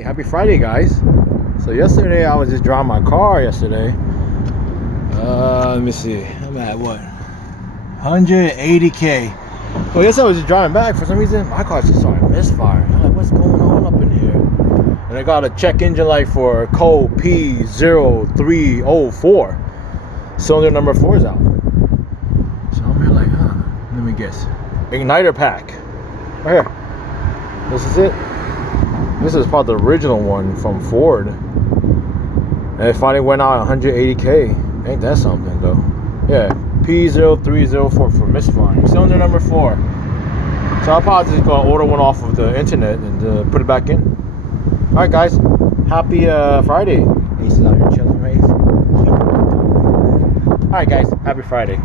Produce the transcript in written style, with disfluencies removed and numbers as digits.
Hey, happy Friday, guys. So yesterday I was just driving my car yesterday. Let me see, I'm at what, 180k. Well, yesterday I was just driving back. For some reason my car just started misfiring. I'm like, what's going on up in here? And I got a check engine light for code p304. Cylinder number 4 is out. So I'm here like, let me guess, igniter pack right here. This is it. This is probably the original one from Ford. And it finally went out 180k. Ain't that something though? Yeah, p304 for misfiring. Cylinder number 4. So I'll probably just go order one off of the internet and put it back in. Alright guys, happy Friday. Ace is out here chilling, right? Alright guys, happy Friday.